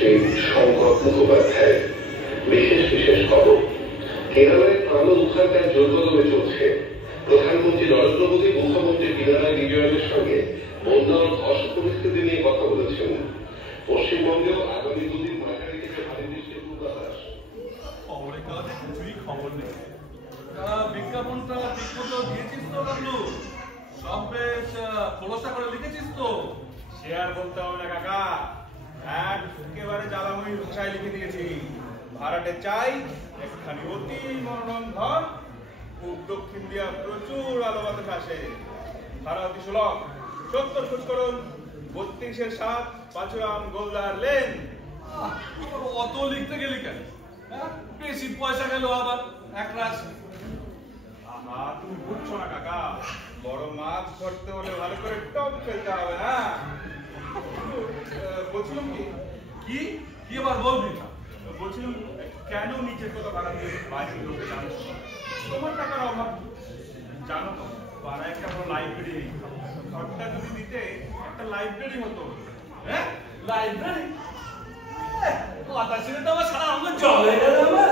শ্রী শঙ্কর মুখোপাধ্যায়। বিশেষ বিশেষ খবর, কেরালায় প্রাণ উদ্ধার কাজ জোরকদমে চলছে। প্রধানমন্ত্রী নরেন্দ্র মোদী মুখ্যমন্ত্রী পিনারাই বিজয়নের সঙ্গে বন্যা ও ধস পরিস্থিতি নিয়ে কথা বলেছেন। পশ্চিমবঙ্গেও আগামী দুদিন মাঝারি থেকে ভারী বৃষ্টির পূর্বাভাস। খবরের কাগজে কিছুই খবর নেই। বিজ্ঞাপনটা ঠিক মতো দিয়েছিস তো কাকলু? সব বেশ খোলসা করে লিখেছিস তো? সে আর বলতে হবে না কাকা, একেবারে জ্বালাময়ী ভাষায় লিখে দিয়েছি। ভাড়াটে চাই একখানি অতি মনোরম ঘর, পূব দক্ষিণ দিয়া প্রচুর আলো বাতাস আসে। ভাড়া অতি সুলভ, 70 খোঁজ করুন, 32-7 পাঁচুরাম গোলদার লেন। অত লিখতে গেলি কেন? বেশি পয়সা গেল আবার একরাশ। আহা, তুমি বুঝছো না কাকা, বড় মাছ ধরতে হলে ভালো করে টপ ফেলতে হবে। হ্যাঁ, বলছিলাম কি কি আবার বলবি না? বলছিলাম কেন নিজের কথা ভাড়া দিয়ে বাইরের লোকে জানিস? তোমার টাকার অভাব জানো তো, পাড়ায় একটা বড় লাইব্রেরি নেই। ঘরটা যদি দিতে একটা লাইব্রেরি হতো। হ্যাঁ, লাইব্রেরি? কথা শুনে তো আমার সারা অঙ্গ জল হয়ে গেল। আমার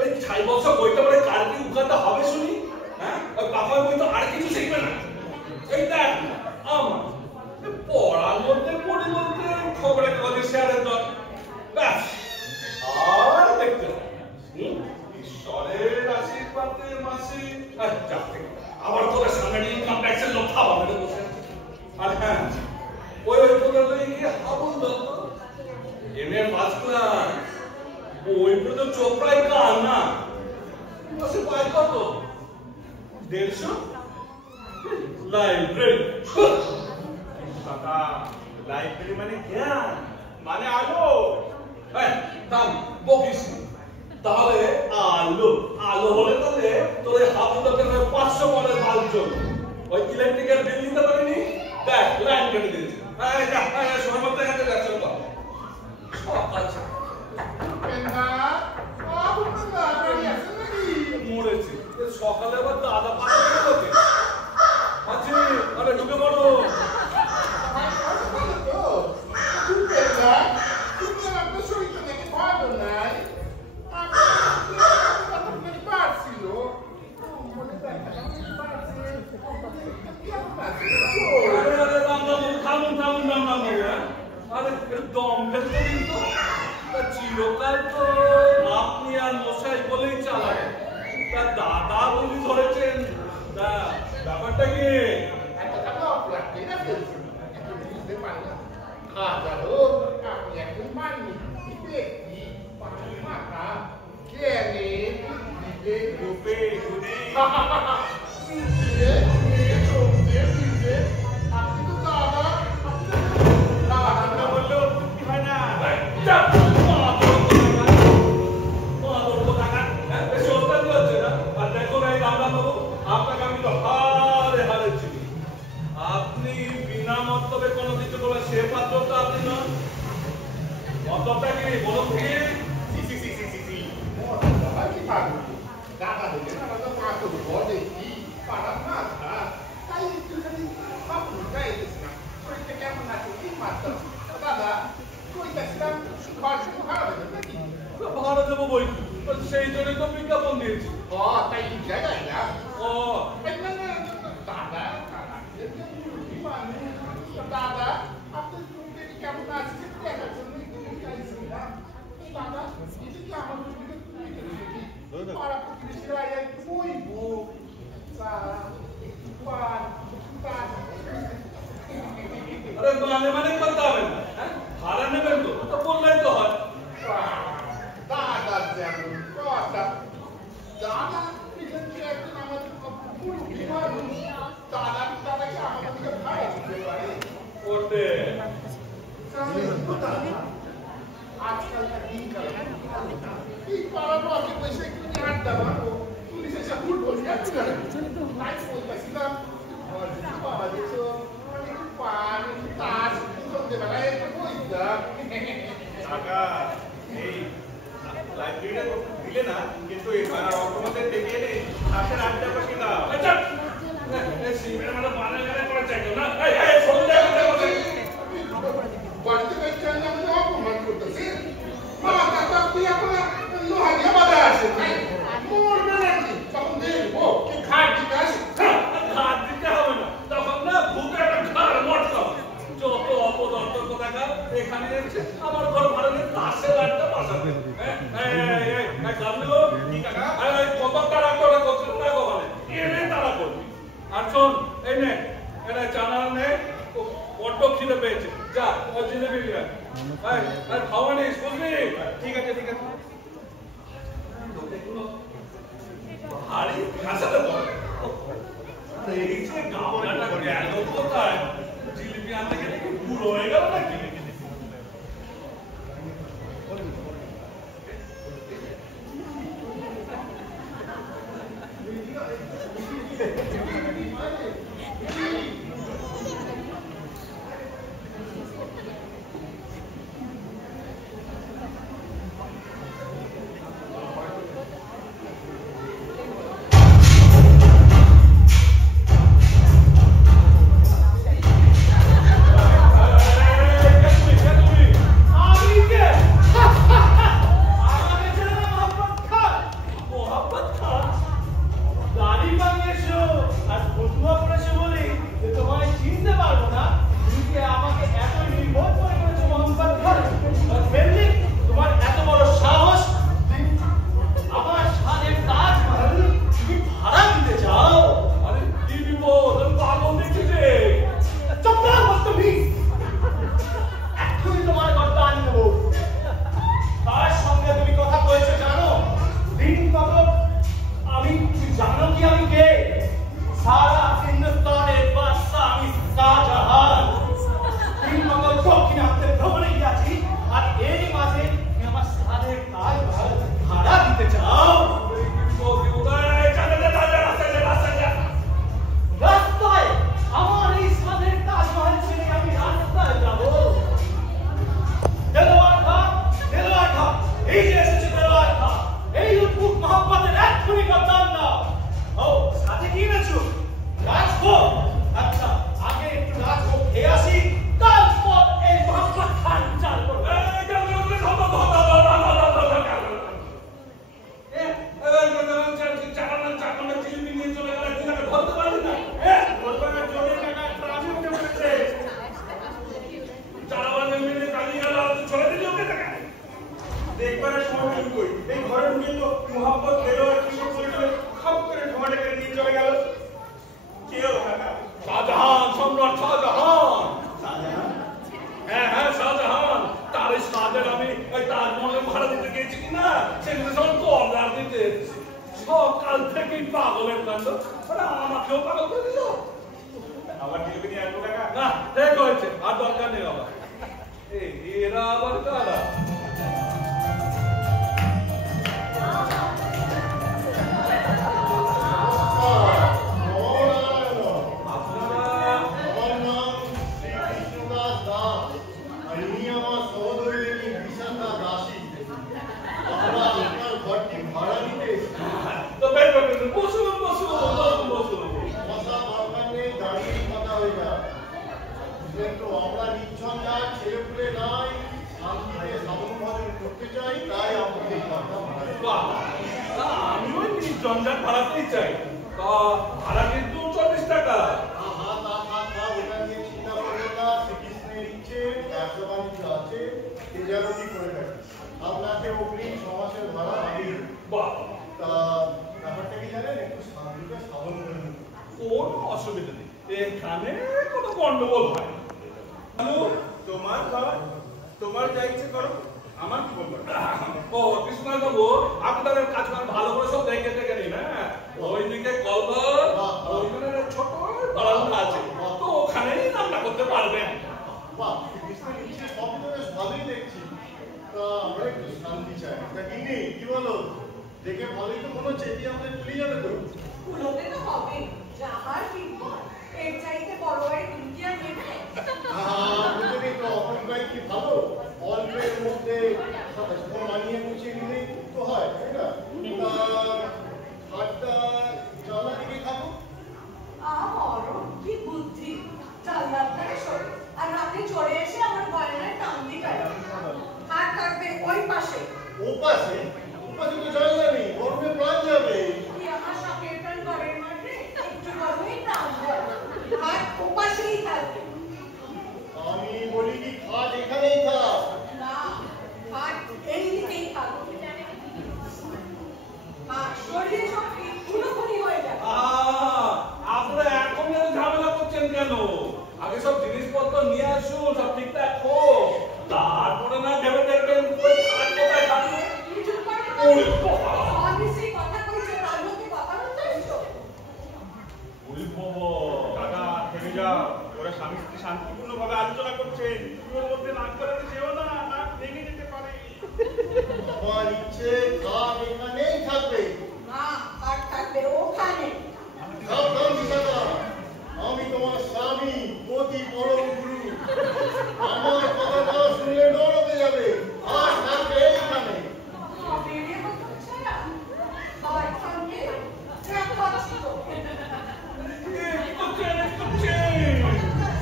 ওই 6 বছর বইটা পড়ে কার কি উকাতে হবে শুনি? হ্যাঁ, ওই বাবার বই তো আর কিছু শিখবে না। এই দেখ আমার পড়ার মধ্যে পরিবর্তে খবরের কাগজে শেয়ারের দর, ব্যাস আর দেখতে হবে। ঈশ্বরের আশীর্বাদে মাসি আবার তোদের সামনে ইনকাম ট্যাক্সের লোক খাওয়াবে বসে। আর হ্যাঁ, ওই তোদের গিয়ে হাবুল দাও এমএ পাস ক্লাস বইগুলো তো চোপড়াই কান না বসে পাই কত 150 লাইব্রেরি। কাকা, লাইব্রেরি মানে জ্ঞান, মানে আলো। হ্যাঁ, দাম বকিস তাহলে আলো আলো হলে তাহলে তোর হাবুল দোকানে 500 পরের বাল্ব জ্বলবে। ওই ইলেকট্রিকের বিল দিতে পারিনি, দেখ লাইন কেটে দিয়েছে। হ্যাঁ, যা সময় মধ্যে এখানে যাচ্ছে না। আচ্ছা মরেছে সকালে আবার দাদা পাঠিয়ে গেল। আচ্ছা, আরে ঢুকে পড়ো। চিরকাল তো আপনি আর মশাই বলেই চালায়, তা দাদা বলি ধরেছেন, তা ব্যাপারটা কি? আপনি বিনা মতলবে কোনো কিছু বলে সে পাত্র তো আপনি নন। মতলবটা কি বলুন কি? ভাড়া দেবো বই, সেই জন্য তো বিজ্ঞাপন দিয়েছি। দাদা আপনি কেমন আছেন দেখার জন্য দাদা এটা কি আমার পাড়া প্রতিবেশীরা একটু বইব আরে মানে করতে হবে না, ভাড়া নেবেন তো বললেই তো হয়। দাদা যেমন কথা দাদা এখানে একজন আমাদের মুরগি মানুষ দাদাকে আমাদেরকে ভাড়া দিতে পারে ওতে আজকালকার দিনকাল এই পাড়ার রকে পয়সা একটু আড্ডা মারবো পুলিশের সাথে ফুটবল খেলছি না তাই বলতেছিলাম বাবা দেখছো একটু পান একটু তাস সন্ধ্যেবেলায় একটু বইতাম কাকা, এই লাইব্রেরিটা দিলে না, কিন্তু এই পাড়ার অর্থমধ্যে ডেকে এনে তাসের আড্ডা পাখি দাও। সিমেন্ট মানে বানালে করে চাইতো না। বাড়িতে আসে মরবে নাকি তখন দেখবো কে ঘাট দিতে আসে ঘাট দিতে হবে না তখন না ভূতে একটা ঘাড় মটকা যত অপদর্থ কোথাকার এখানে এসে আমার ঘর ভাড়া নিয়ে তাসের আড্ডা বসাবে কত তারা করে করছিল না গো মানে এনে তারা করবি আর শোন এই নে এটা জানা নে বড্ড খিদে পেয়েছে যা ও জিলেবি নিয়ে আয় আর খাওয়া নেই বুঝলি ঠিক আছে ঠিক আছে আরে কাঁচাতে বল এই যে গামলাটা গেল কোথায় জিলিপি আনতে গেলে কি পুরো হয়ে গেল নাকি উপাধি তো জায়গা নেই, গরমে প্রাণ যাবে। আমি বলি কি খাট এখানেই থাক। আপনারা এখন ঝামেলা করছেন কেন? আগে সব জিনিসপত্র নিয়ে আসুন, সব ঠিকঠাক হোক, তারপরে না ভেবে দেখবেন কোথায় থাকবে। কাকা থেমে যাও, ওরা স্বামী স্ত্রী শান্তিপূর্ণভাবে আলোচনা করছেন, ওর মধ্যে নাক গলাতে যেও না, নাক ভেঙে যেতে পারে। আমার ইচ্ছে খাট এখানেই থাকবে। আমি তোমার স্বামী, পতি, পরম গুরু। আমার কথা শুনলে নরকে যাবে, আর থাকবে এইখানে।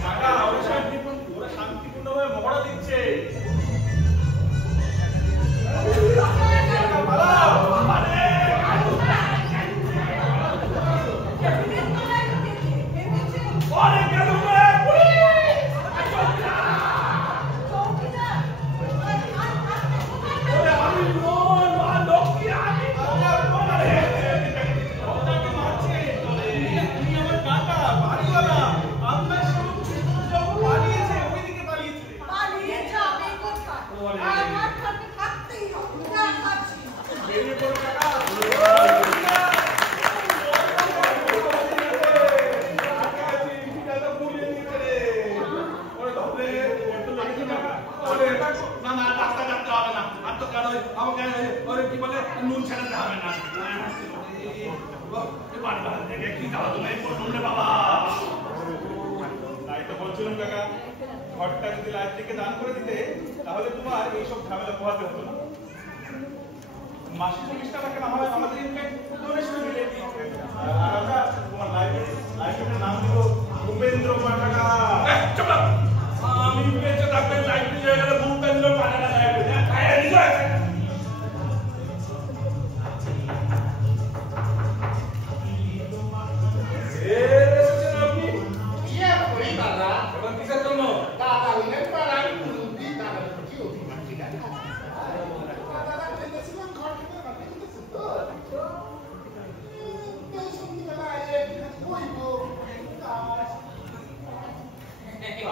কাকা ওরা শান্তিপূর্ণভাবে মহড়া দিচ্ছে। ঘরটা যদি লাইব্রেরিকে দান করে দিতে, তাহলে তোমার এইসব ঝামেলা পোহাতে হতো না। মাসে 30 টাকা না হয় আমাদের ডোনেশন দিলে, আর আমরা তোমার লাইব্রেরির নাম দিব ভূপেন্দ্র পাঠাগার। আমি বেঁচে থাকবেন লাইব্রেরি হয়ে গেলে ভূপেন্দ্র পাঠাগার লাইব্রেরি।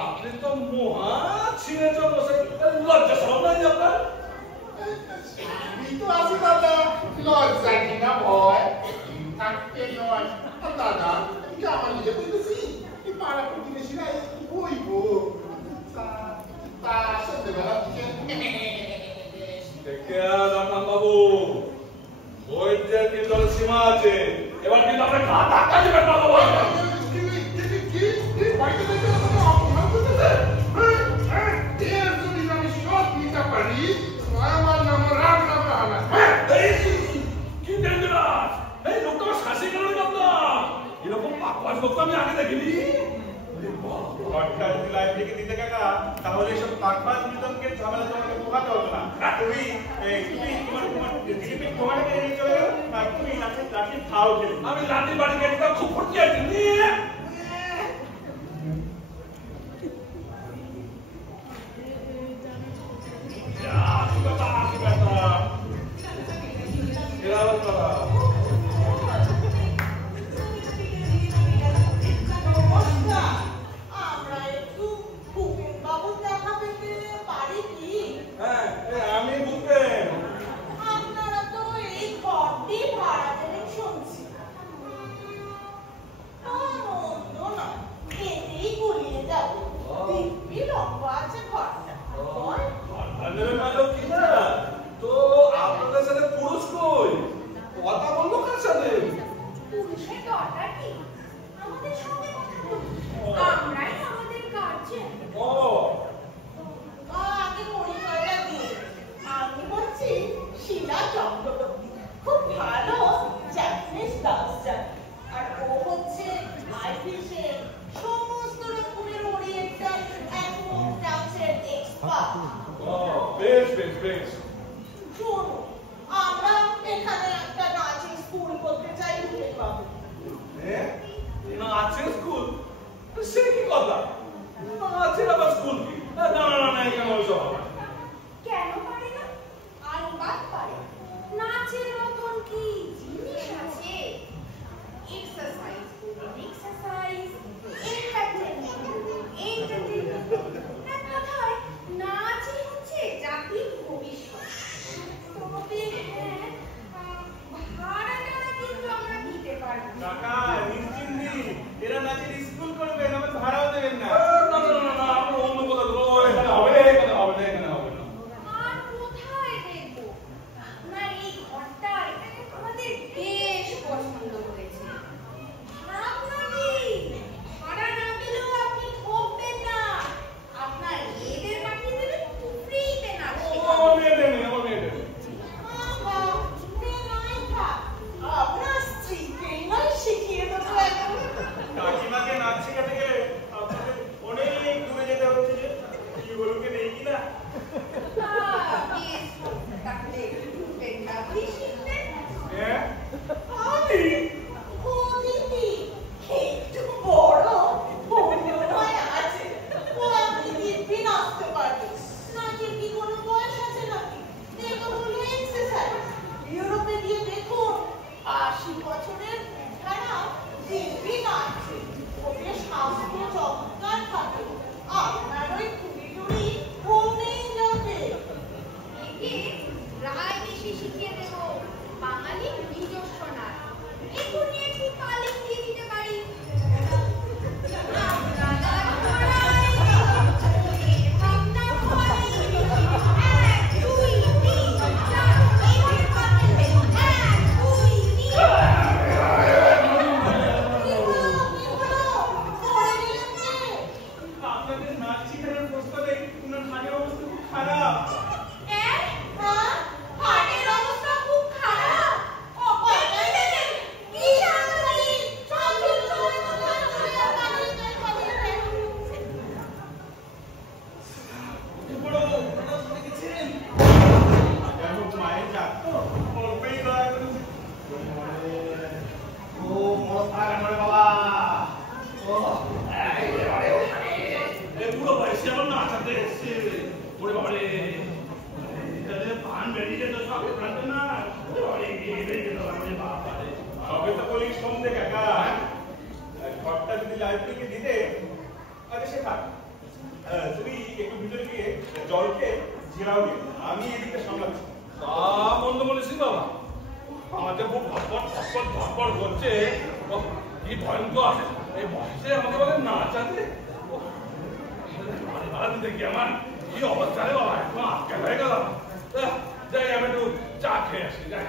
আপনি তো মহা ছিঁড়ে বসে লজ্জা সব নাই আপনার। আমি তো আছি দাদা, লজ্জা কিনা ভয় থাকতে নয়। দাদা কি আমার নিজে বলতেছি, পাড়া প্রতিবেশীরা বইবো তা সন্ধ্যেবেলা বাবু বৈদ্যের কিন্তু সীমা আছে, এবার কিন্তু আপনি ধাক্কা দেবেন বাবু। আমি আগে দেখিনি। ঘরটা যদি লাইব্রেরিকে দিতে কাকা, তাহলে এসব পাকবাজ নিতঙ্কের ঝামেলা তোমাকে পোহাতে হতো না। তুমি তোমার জিলিপির তোমাকে নিয়ে চলে গেল, আর তুমি লাঠি খাও খেলে। আমি লাঠি বাড়ি গেটটা খুব ফুটতে আছি। আমি বুঝবেন আপনারা তো এই ঘরটি ভাড়া দেবেন শুনছি। না এতেই গুলিয়ে যাবো, দিব্যি লম্বা আছে ঘরটা। তো আপনাদের সাথে পুরুষ কই? কথা বললো কার সাথে? পুরুষের দরকার কি? আমাদের সঙ্গে কথা বলুন, আমরাই আমাদের গার্জিয়ান। ও আগে পরিচয়টা দিই, আমি বলছি শিলা চক্রবর্তী, খুব ভালো জ্যাপানিজ ডান্স জানে। আর ও হচ্ছে আইফিশে সমস্ত রকমের ওরিয়েন্টাল এবং ডান্সের এক্সপার্ট। বেশ বেশ বেশ। শুনুন, আমরা কথা নাচের আবার স্কুল কি? না না না না এখানে ওইসব হবে না। কেন পারে না? আলবাত পারে। নাচের মতন কি জিনিস আছে? Exercise, entertainment. এক কথায় নাচই হচ্ছে জাতির ভবিষ্যৎ। তবে হ্যাঁ, ভাড়াটা কিন্তু আমরা দিতে পারবো না। কাকা নিশ্চিন্তি, এরা নাচের স্কুল করবেন, আমার ভাড়াও দেবেন না। না না না না আমরা অন্য কথা বলবো, এখানে হবে না, এখানে হবে না, এখানে হবে না। আর কোথায় দেখবো? আপনার এই ঘরটা আমাদের বেশ পছন্দ হয়েছে। আপনাকে ভাড়া না পেলেও আপনি ঠকবেন না। আপনার মেয়েদের পাঠিয়ে দেবেন ফ্রিতে নাচ শেখাতে। আমার মেয়েদের নেই, আমার মেয়েদের নেই। আহা, মেয়ে নাই থাক। আপনার স্ত্রীকেই নয় শিখিয়ে দেবো এখন। কাকিমাকে নাচ শেখাতে গেলে আপনাকে অনেক দূরে যেতে হচ্ছে যে কি বলুকে নেই কিনা। বেশ, তাহলে এটা আপনি শিখবেন। হ্যাঁ আমি ও দিদি একটু বড় ভয় আছে। ও আপনি দিব্যি নাচতে পারবে। নাচের কি কোনো বয়স আছে নাকি? দেখো হলো এক্সারসাইজ। ইউরোপে গিয়ে দেখুন 80 বছরের বুড়ারা দিব্যি নাচছে। ওদের স্বাস্থ্য চমৎকার থাকে। আপনার ওই খুঁড়ি টুড়ি কমেই যাবে। একে রায় বেশি শিখিয়ে দেব বাঙালি নিজস্ব নাচ। এখনই একটু তালিম দিয়ে দিতে পারি। আপনারা ধরাই ওদের ভাবনা হয়। 1 2 3 4 এইভাবে পাবেন। 1 2 3 কি হলো? পড়ে গেলেন যে? আপনাদের নাচ শেখানোর প্রস্তাবে উনার হাড়ের অবস্থা খুব খারাপ। হ্যাঁ? হার্টের অবস্থা খুব খারাপ। অপারেশন দেবেন? কি তাড়াতাড়ি? চলুন, চলুন, বড় ওনারা শুনে গেছেন। দেখো মায়ের জাত তো অল্পেই দয়া করেছে। ও মোর পাগল রে বাবা। ও এই পুরো বয়সে আমার নাচাতে এসছে। ওরে বাবা রে, এটাতে পান বেরিয়ে যেত সব প্রান্ত না। ওরে বাবা রে, বেরিয়ে যেত আমাদের বাবা রে। সবে তো বলি সন্ধে কাকা, ঘরটা যদি লাইব্রেরিকে দিতে আচ্ছা সে থাক। তুমি একটু ভিতরে গিয়ে জলকে জিরাও দিও, আমি এদিকে সামলাচ্ছি। মন্দ বলেছি বাবা, আমাদের খুব ধপর করছে। কি ভয়ঙ্কর এই বয়সে আমাকে বলে নাচাতে। দেখি আমার কি অবস্থা রে বাবা, একদম আটকে হয়ে গেলাম। যাই আমি একটু চা খেয়ে আসি, যাই।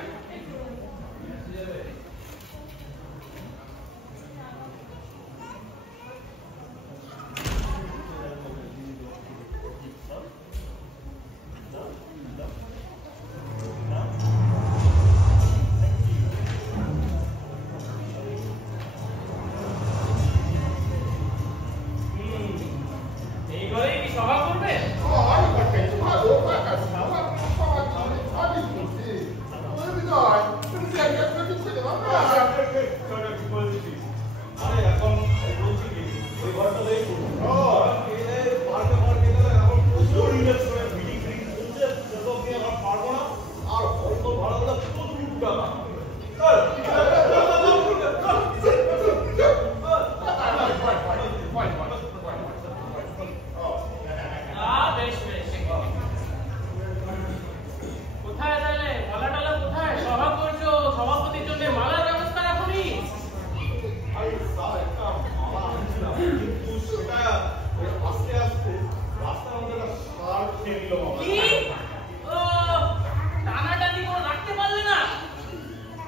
এই ঘরেই কি সভা করবে? আর কথা একটু ভালো কথা খাওয়া খাওয়া খাওয়া খাবি করতে। ওই বিজয় তুমি জায়গা করে ছেড়ে দাও না। আরে এখন বলছি কি ওই ঘরটা দেখুন। এই পার্কে পার্কে গেলে এখন প্রচুর ইনভেস্ট করে মিটিং ফিটিং চলছে, সেসব নিয়ে আমরা পারবো না। আর হয়তো ভাড়া দিলে প্রচুর টাকা। বেশ বেশ। কোথায় তাহলে মালা টালা কোথায়? সভা করছো, সভাপতির জন্য মালার ব্যবস্থা রাখুনি? আরে স্যার একটা মালা আনছিলাম, কিন্তু সেটা ওই আস্তে আস্তে রাস্তার মধ্যে একটা সার খেয়ে নিল মামা। কি? ও টানাটানি করে রাখতে পারলে না?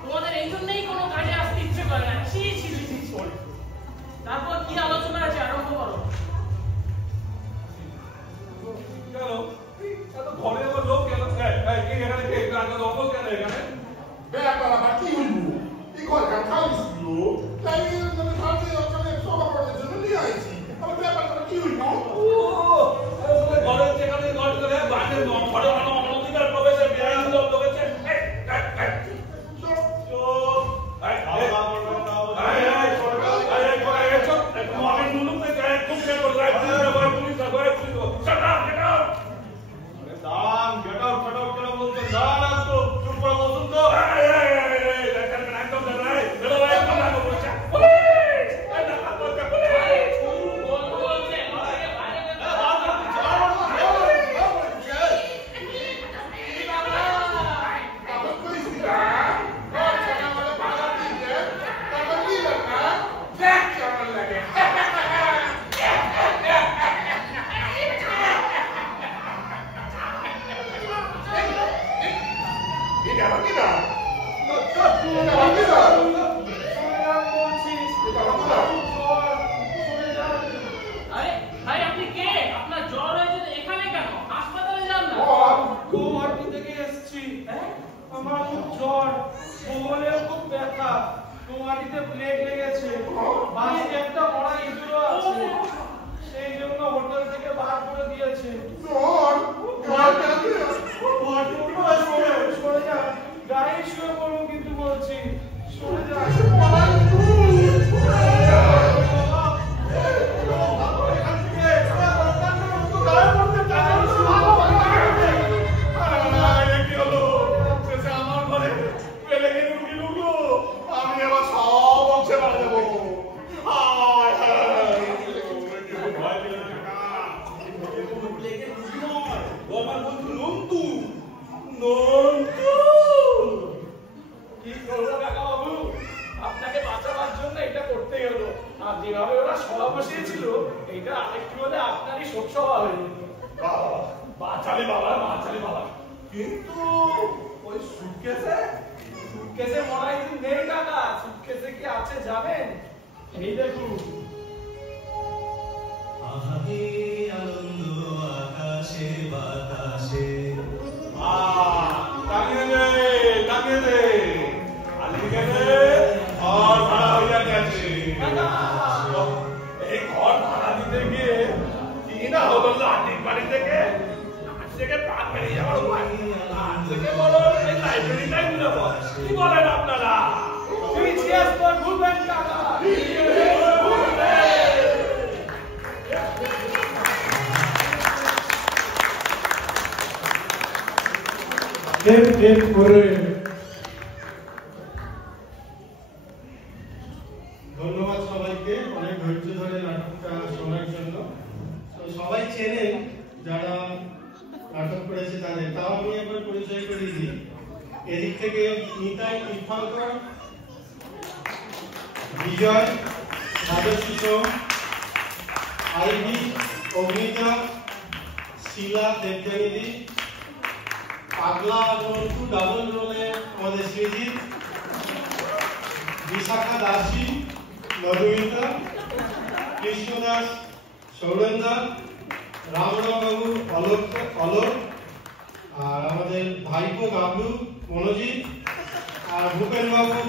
তোমাদের এই জন্যই কোনো কাজে আসতে ইচ্ছে করে না। ছি ছি ছি ছি। তারপর কি আলোচনা আছে আরম্ভ করো। মাটিতে প্লেগ লেগেছে, বাড়ি একটা বড় ইঁদুরও আছে, সেই জন্য হোটেল থেকে বার করে দিয়েছে। সরে যা, গায়ে শুয়ে পড়বো কিন্তু বলছি, সরে যা। আপনাকে বাঁচাবার জন্য এটা করতে গেল, আর যেভাবে ওরা সভা বসিয়েছিল এটা আরেকটু হলে আপনারই শোক সভা হয়ে যেত। বাঁচালে বাবা, বাঁচালে বাবা, কিন্তু ওই সুটকেসে মনে হয় নেই টাকা। সুটকেসে কি আছে জানেন? এই দেখুন। আনন্দ আকাশে বাতাসে টাঙিয়ে দে আলিকে দে, ঘর ভাড়া হইয়া গেছে। এই ঘর ভাড়া দিতে গিয়ে কি না হলো, লাঠির বাড়ি থেকে প্রাণ বেরিয়ে যাওয়ার উপায়। আজ থেকে বলো এই লাইব্রেরিটাই মিলাবো, কি বলেন আপনারা? তুই চেয়ার পর ভুলবেন টাকা। ধন্যবাদ সবাইকে অনেক ধৈর্য ধরে নাটকটা শোনার জন্য। তো সবাই চেনেন যারা নাটক করেছে তাদের, তাও আমি একবার পরিচয় করিয়ে দিই। এদিক থেকে নিতাই, তীর্থঙ্কর, বিজয়, রাজস্বী সোম, আইভি, অগ্নিতা, শিলা দেবজানিদি, পাগলা নন্টু ডাবল রোলে আমাদের সৃজিত, বিশাখা দাসী, মধুমিতা, কৃষ্ণদাস, সৌরেন্দা, রামরাম বাবু, অলোক, আর আমাদের ভাইপো গাবলু, মনোজিৎ, আর ভূপেন বাবু,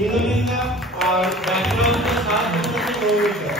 ইন্দ্রনীতা, আর ব্যাকগ্রাউন্ডে সাহায্য করতে মৌমিতা।